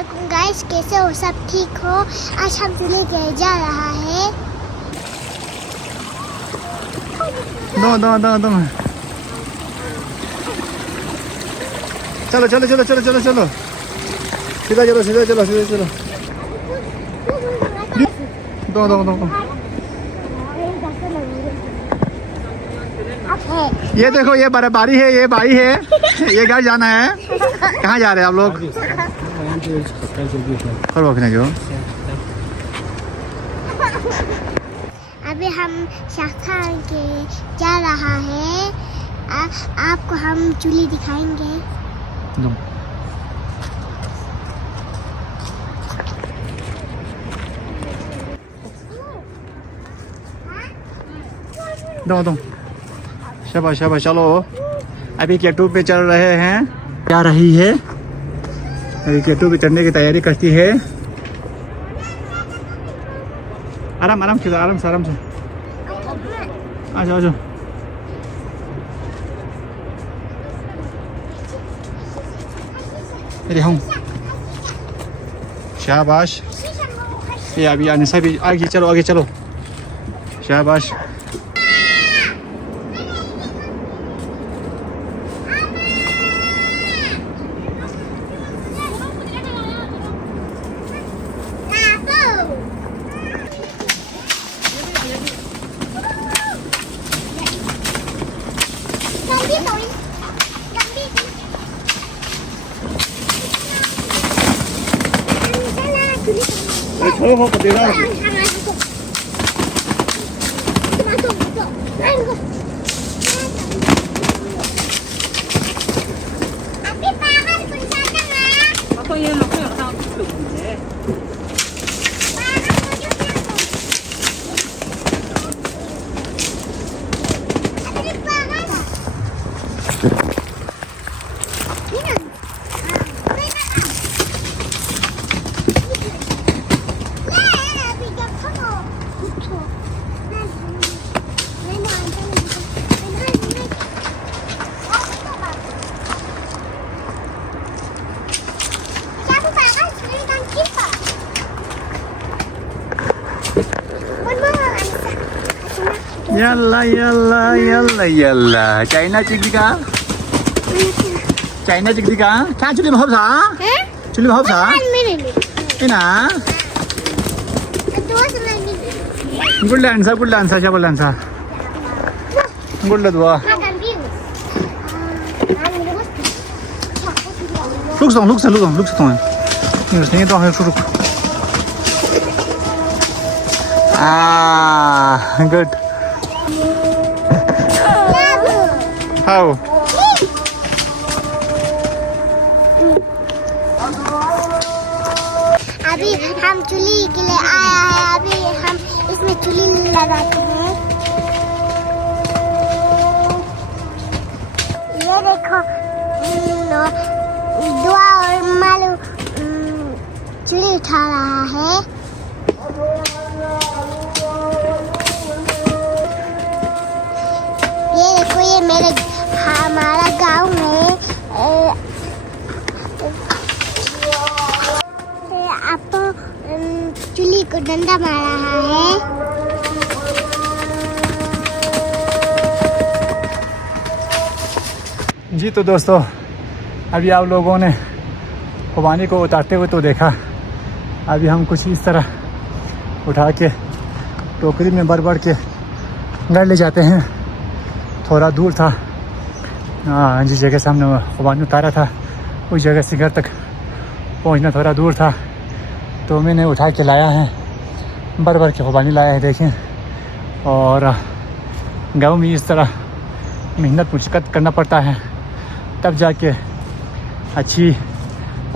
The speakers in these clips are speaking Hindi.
वालेकुम गाइस, कैसे हो? सब ठीक हो? आज हम चले गए जा रहा है। दो चलो चलो चलो चलो चलो चलो सीधा चलो सीधा चलो सीधा चलो दो ये देखो, ये बर्फबारी है, ये बारी है, ये घर जाना है। कहाँ जा रहे हैं आप लोग? जो अभी हम शाखा के जा रहा है। आपको हम चूल्ही दिखाएंगे। दो शाबाश शाबाश। चलो अभी केटू पे चल रहे हैं। जा रही है अभी, केटू पे चढ़ने की तैयारी करती है। आराम आराम से आराम से आराम से आ जाओ आ जाओ। अरे हूँ शाबाश। ये अभी अनिसा भी आगे चलो आगे चलो। शाबाश। छोड़ो वो पतेला yalla yalla yalla yalla China chikdi ka China chikdi ka kya chuli mahab sa chuli mahab sa ina good answer shabal answer good ladwa look song ni to hai shuru good how अभी हम चूल्ही के लिए आया है। अभी हम इसमें चूल्ही लगाते हैं। ये देखो, दुआ और मालू चूल्ही उठा रहा है। ये देखो, ये हमारा गांव में आप चूल्ही को डंडा मार रहा है। जी तो दोस्तों, अभी आप लोगों ने खुबानी को उतारते हुए तो देखा। अभी हम कुछ इस तरह उठा के टोकरी में भर के घर ले जाते हैं। थोड़ा दूर था, जिस जगह से हमने खुबानी उतारा था उस जगह से घर तक पहुंचना थोड़ा दूर था, तो मैंने उठा के लाया है। भर के खुबानी लाया है, देखें। और गाँव में इस तरह मेहनत मुशक्क़त करना पड़ता है, तब जाके अच्छी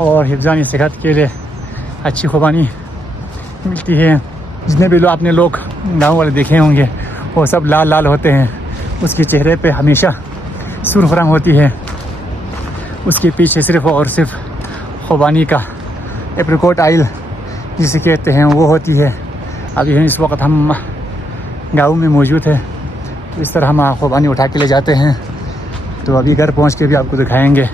और हिफ्ज़ानी सेहत के लिए अच्छी खुबानी मिलती है। जितने भी लोग आपने लोग गाँव वाले देखे होंगे वो सब लाल लाल होते हैं। उसके चेहरे पे हमेशा सुर्ख रंग होती है। उसके पीछे सिर्फ़ और सिर्फ खुबानी का एप्रिकॉट आइल जिसे कहते हैं वो होती है। अभी इस वक्त हम गाँव में मौजूद है, तो इस तरह हम खुबानी उठा के ले जाते हैं। तो अभी घर पहुंच के भी आपको दिखाएंगे।